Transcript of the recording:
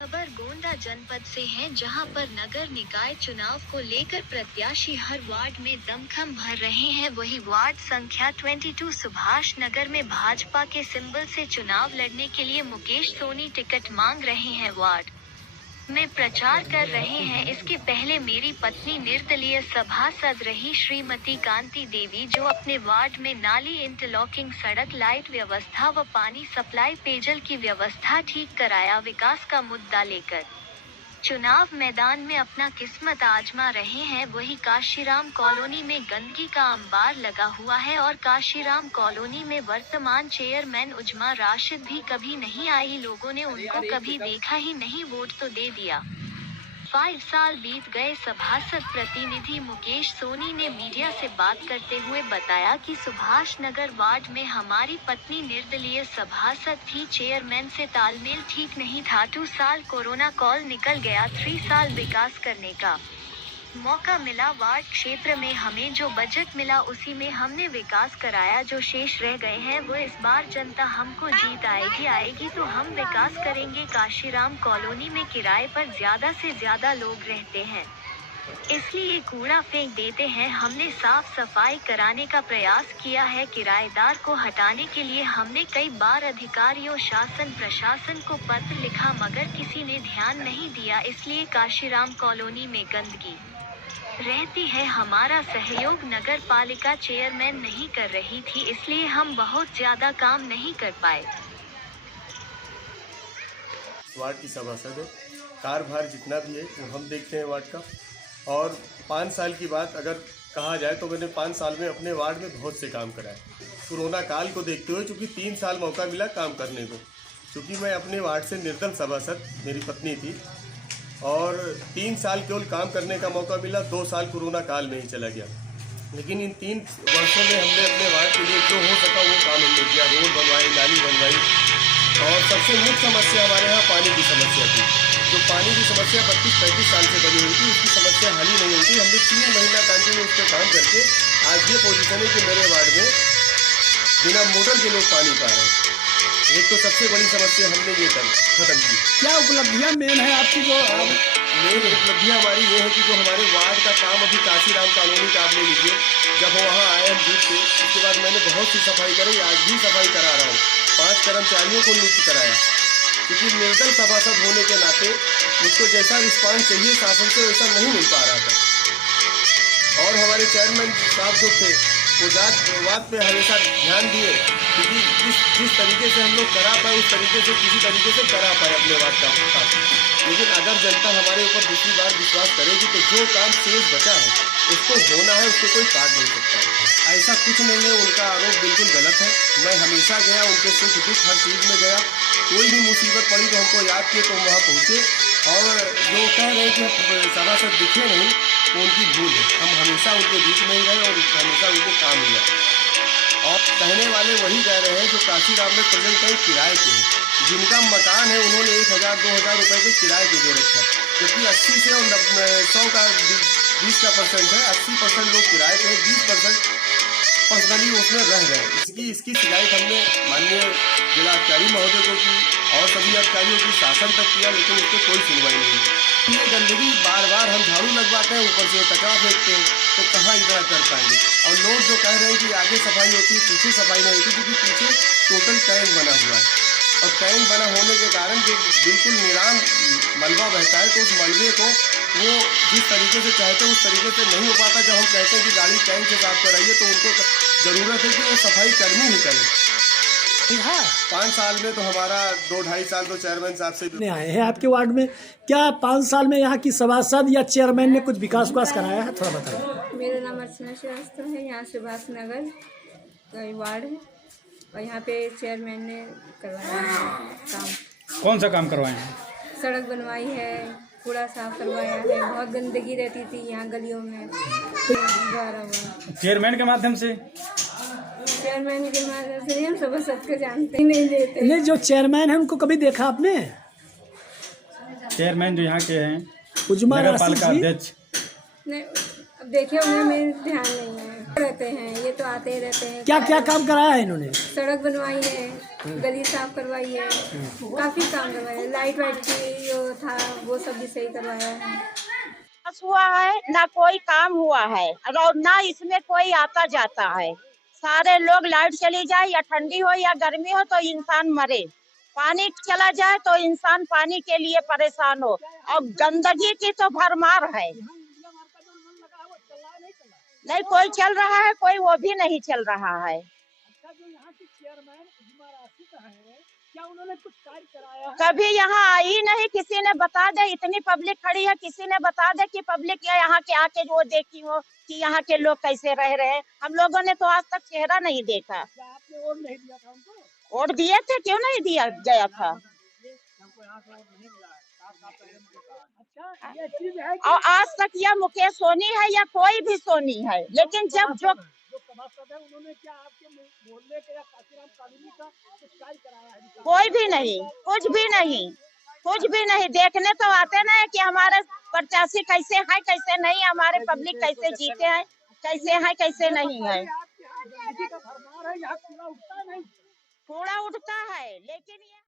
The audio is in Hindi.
खबर गोंडा जनपद से है, जहां पर नगर निकाय चुनाव को लेकर प्रत्याशी हर वार्ड में दमखम भर रहे हैं। वही वार्ड संख्या 22 सुभाष नगर में भाजपा के सिंबल से चुनाव लड़ने के लिए मुकेश सोनी टिकट मांग रहे हैं, वार्ड में प्रचार कर रहे हैं। इसके पहले मेरी पत्नी निर्दलीय सभासद रही श्रीमती कांति देवी, जो अपने वार्ड में नाली इंटरलॉकिंग, सड़क, लाइट व्यवस्था व पानी सप्लाई, पेयजल की व्यवस्था ठीक कराया, विकास का मुद्दा लेकर चुनाव मैदान में अपना किस्मत आजमा रहे हैं। वही काशीराम कॉलोनी में गंदगी का अंबार लगा हुआ है और काशीराम कॉलोनी में वर्तमान चेयरमैन उजमा राशिद भी कभी नहीं आई। लोगों ने उनको कभी देखा ही नहीं, वोट तो दे दिया। 5 साल बीत गए। सभासद प्रतिनिधि मुकेश सोनी ने मीडिया से बात करते हुए बताया कि सुभाष नगर वार्ड में हमारी पत्नी निर्दलीय सभासद थी, चेयरमैन से तालमेल ठीक नहीं था। 2 साल कोरोना कॉल निकल गया, 3 साल विकास करने का मौका मिला। वार्ड क्षेत्र में हमें जो बजट मिला उसी में हमने विकास कराया। जो शेष रह गए हैं वो इस बार जनता हमको जीत आएगी तो हम विकास करेंगे। काशीराम कॉलोनी में किराए पर ज्यादा से ज्यादा लोग रहते हैं, इसलिए कूड़ा फेंक देते हैं। हमने साफ सफाई कराने का प्रयास किया है, किराएदार को हटाने के लिए हमने कई बार अधिकारियों, शासन प्रशासन को पत्र लिखा, मगर किसी ने ध्यान नहीं दिया। इसलिए काशीराम कॉलोनी में गंदगी रहती है। हमारा सहयोग नगर पालिका चेयरमैन नहीं कर रही थी, इसलिए हम बहुत ज्यादा काम नहीं कर पाए। वार्ड की सभासद है, कार्यभार जितना भी है वो हम देखते हैं वार्ड का। और 5 साल की बात अगर कहा जाए तो मैंने 5 साल में अपने वार्ड में बहुत से काम कराए। कोरोना काल को देखते हुए चूँकि 3 साल मौका मिला काम करने को, क्योंकि मैं अपने वार्ड से निर्दल सभासद मेरी पत्नी थी और 3 साल केवल काम करने का मौका मिला। 2 साल कोरोना काल में ही चला गया, लेकिन इन 3 वर्षों में हमने अपने वार्ड के लिए जो हो सका वो काम हमने किया। रोड बनवाई, नाली बनवाई और सबसे मुख्य समस्या हमारे यहाँ पानी की समस्या थी। जो पानी की समस्या 32-35 साल से बनी हुई थी, उसकी समस्या हल ही नहीं हुई थी। हमने 3 महीना कंटिन्यू उस पर काम करके आज ये पोजीशन है कि मेरे वार्ड में बिना मोटर के लोग पानी पा रहे हैं। एक तो सबसे बड़ी समस्या हमने ये खत्म की। क्या उपलब्धियां मेन है आपकी? जो मेन उपलब्धियाँ हमारी ये है कि जो हमारे वार्ड का काम अभी काशीराम कॉलोनी का आप ले लीजिए, जब वहाँ आए हम जीत से, उसके बाद मैंने बहुत सी सफाई कराई, आज भी सफाई करा रहा हूँ। 5 कर्मचारियों को नियुक्त कराया, क्योंकि निर्दल सभासद होने के नाते मुझको जैसा रिस्पॉन्स चाहिए शासन से वैसा नहीं मिल पा रहा था। और हमारे चेयरमैन साहब जो थे वो जात पे हमेशा ध्यान दिए, क्योंकि जिस तरीके से हम लोग करा पाए उस तरीके से किसी तरीके से करा पाए अपने वार्ड का काम। लेकिन अगर जनता हमारे ऊपर दूसरी बार विश्वास करेगी तो जो काम शेष बचा है उसको होना है, उसको कोई काट नहीं सकता है। ऐसा कुछ नहीं है, उनका आरोप बिल्कुल गलत है। मैं हमेशा गया, उनके सुख दुख हर चीज़ में गया। कोई भी मुसीबत पड़ी तो हमको याद किए तो हम वहाँ पहुँचे। और जो कह रहे हैं कि सभासद दिखे नहीं, तो उनकी भूल है। हम हमेशा उनके बीच में ही रहे और हमेशा उनको काम मिला। और कहने वाले वही कह रहे हैं जो काशीराम में प्रेजेंट कहीं किराए पे है, जिनका मकान है उन्होंने 1000-2000 रुपये के किराए पे दे रखा है, क्योंकि 80 से 100 का 20% है। 80% लोग किराए पे है, 20% पर्सनली उसमें रह रहे हैं। इसकी शिकायत हमने माननीय जिलाधिकारी महोदय को की और सभी अधिकारियों की शासन तक किया, लेकिन उस पर कोई सुनवाई नहीं है। ये गंदगी बार हम झाड़ू लगवाते हैं, ऊपर से कचरा फेंकते हैं, तो कहाँ इतना कर पाएंगे। और लोग जो कह रहे हैं कि आगे सफाई होती है, पीछे सफाई नहीं होती, क्योंकि पीछे टोटल टैंक बना हुआ है और टैंक बना होने के कारण जो बिल्कुल निरान मलबा बहता है, तो उस मलबे को वो जिस तरीके से चाहते हैं उस तरीके से नहीं हो पाता। जब हम कहते हैं कि गाड़ी टैंक से साफ कराइए तो उनको ज़रूरत है कि वो सफाई कर्मी ही करें। हाँ, 5 साल में तो हमारा 2-2.5 साल तो चेयरमैन साहब से आए हैं आपके वार्ड में। क्या 5 साल में यहाँ की सभासद या चेयरमैन ने कुछ विकास कराया है? थोड़ा बताइए। मेरा नाम अर्चना श्रीवास्तव है, यहाँ सुभाष नगर का वार्ड है और यहाँ पे चेयरमैन ने करवाया है काम। कौन सा काम करवाए हैं? सड़क बनवाई है, कूड़ा साफ करवाया है। बहुत गंदगी रहती थी यहाँ गलियों में। चेयरमैन के माध्यम से? चेयरमैन के माध्यम से हम सबको जानते ही नहीं देते। नहीं, जो चेयरमैन है उनको कभी देखा आपने? चेयरमैन जो यहाँ के हैं, उजमा नगर राशिद पालिका जी? अध्यक्ष। नहीं, अब देखे होंगे, मेरे ध्यान नहीं है। रहते हैं, ये तो आते ही रहते हैं। क्या क्या काम कराया है इन्होंने? सड़क बनवाई है, गली साफ करवाई है, काफी काम करवाया है। लाइट वाइट की जो था वो सब भी सही करवाया है। बस हुआ है ना, कोई काम हुआ है और ना इसमें कोई आता जाता है। सारे लोग, लाइट चली जाए या ठंडी हो या गर्मी हो तो इंसान मरे, पानी चला जाए तो इंसान पानी के लिए परेशान हो, और गंदगी की तो भरमार है। नहीं कोई चल रहा है, कोई वो भी नहीं चल रहा है। कभी यहाँ आई नहीं, किसी ने बता दे, इतनी पब्लिक खड़ी है, किसी ने बता दे कि पब्लिक यहाँ के आके वो देखी हो कि यहाँ के लोग कैसे रह रहे हैं। हम लोगों ने तो आज तक चेहरा नहीं देखा। वोट दिए थे, क्यों नहीं दिया गया था? और आज तक यह मुकेश सोनी है या कोई भी सोनी है, लेकिन जब जो कोई भी नहीं, कुछ भी नहीं, कुछ भी नहीं। देखने तो आते ना कि हमारे प्रत्याशी कैसे हैं कैसे नहीं, हमारे पब्लिक कैसे जीते हैं कैसे हैं कैसे नहीं है। कूड़ा उठता है लेकिन ये